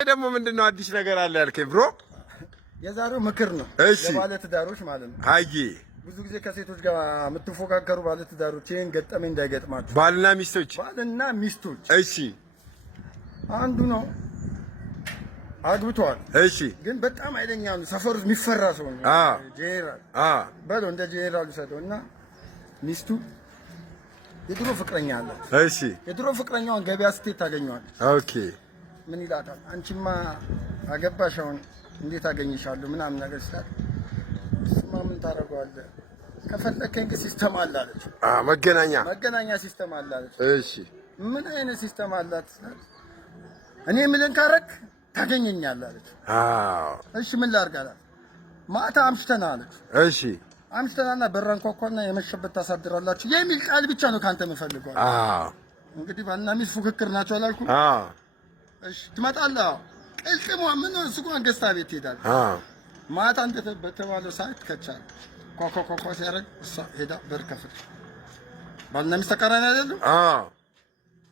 ደግሞ ምንድነው አዲስ ነገር አለ ያልከኝ ብሮ? የዛሬው ምክር ነው ለባለ ትዳሮች ማለት ነው። አይ ብዙ ጊዜ ከሴቶች ጋር የምትፎካከሩ ባለ ትዳሮች ይሄን ገጠመኝ እንዳይገጥማችሁ። ባልና ሚስቶች እሺ፣ አንዱ ነው አግብቷል። እሺ፣ ግን በጣም አይለኛ ነው፣ ሰፈሩ የሚፈራ ሰው ነው። ጄኔራል በለው እንደ ጄኔራል ሰደው እና ሚስቱ የድሮ ፍቅረኛ አላት። እሺ፣ የድሮ ፍቅረኛዋን ገበያ ስትሄድ ታገኘዋለች። ኦኬ፣ ምን ይላታል? አንቺማ አገባሽ አሁን እንዴት አገኝሻለሁ ምናምን ነገር ስላት፣ እሱማ ምን ታደርገዋለህ ከፈለከኝ ሲስተም አለ አለች። መገናኛ ሲስተም አለ አለች። እሺ፣ ምን አይነት ሲስተም አላት ስላት፣ እኔ ምን ካረክ ታገኘኛለህ አለች። እሺ ምን ላድርግ አላት። ማታ አምሽተና አለች። እሺ፣ አምሽተናና በራን ኳኳና የመሸበት ታሳድራላችሁ የሚል ቃል ብቻ ነው ካንተ የምፈልገው። እንግዲህ ባልና ሚስት ፉክክር ናቸው አላልኩ? እሺ ትመጣለህ። ቅልጥሟ ምን ሱቋን ገዝታ ቤት ትሄዳለች። ማታ አንተ በተባለው ሰዓት ከቻለ ኳኳ ሲያደርግ እሷ ሄዳ በር ከፍተሽ ባልና ሚስት ተቃራኒ አይደሉም?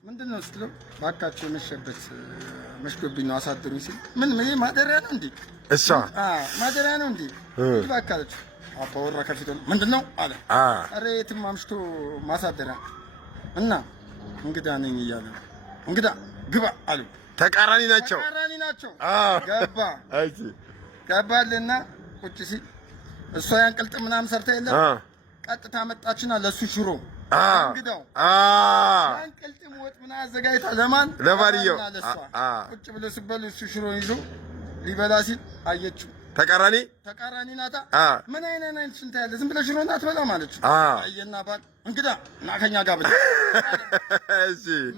ምንድን ነው ስትለው እባካችሁ መሸበት መሽቶብኝ ነው አሳድሩኝ ሲል ምን ማደሪያ ነው እንዴ? እሷ ማደሪያ ነው እንዴ? እባካችሁ አባወራ ከፊት ነው ምንድን ነው አለ። ኧረ የትም አምሽቶ ማሳደሪያ እና እንግዳ ነኝ እያለ እንግዳ ግባ አሉ። ተቃራኒ ናቸው። ገባልና ቁጭ ሲል እሷ ያን ቅልጥ ምናምን ሰርታ የለ ቀጥታ መጣችና ለሱ ሽሮ እንግዳው ያን ቅልጥ ወጥ ምናምን አዘጋጅታ ለባልየው ቁጭ ብሎ ሲበሉ እሱ ሽሮ ይዞ ሊበላ ሲል አየችው። ተቃራኒ ናታ። ምን አይነት ሽንታ ያለ ዝም ብለህ ሽሮ አትበላ ማለች። አየና ባል እንግዳ እና ከኛ ጋር ብለ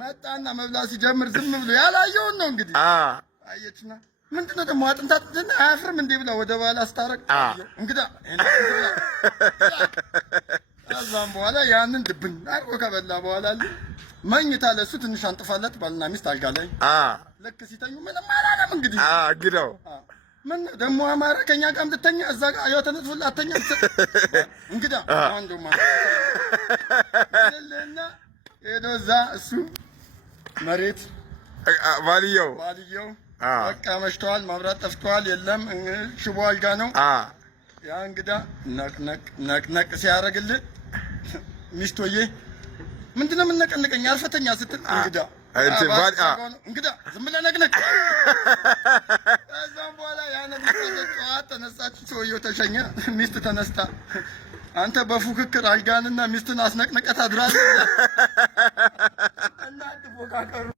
መጣና መብላት ሲጀምር ዝም ብሎ ያላየውን ነው እንግዲህ አየችና ምንድነው ደግሞ አጥንታትና አያፍርም እንዴ ብላ ወደ ባል አስታረቅ እንግዳ ከዛም በኋላ ያንን ድብን አርቆ ከበላ በኋላ መኝታ ለሱ ትንሽ አንጥፋለት ባልና ሚስት አልጋ ላይ ልክ ሲተኙ ምንም አላለም እንግዲህ እንግዳው ምን ደግሞ አማራ ከኛ ጋር እንድተኛ እዛ ጋር ያው ተነጥፎላ አተኛ እንግዳ አንዱማ ለለና እዛ እሱ መሬት ባልየው በቃ መሽቷል፣ ማብራት ጠፍቷል፣ የለም ሽቦ አልጋ ነው። ያ እንግዳ ነቅ ሲያደርግልህ ሚስቶዬ ምንድነው የምነቀንቀኝ አልፈተኛ ስትል እንግዳ ዝም ብለህ ነቅነቅ። ከዛም በኋላ ያንን ጠዋት ተነሳች፣ ሰውየው ተሸኘ፣ ሚስት ተነስታ አንተ በፉክክር አልጋንና ሚስትን አስነቅነቀት አድራለህ እና አትፎካከሩ።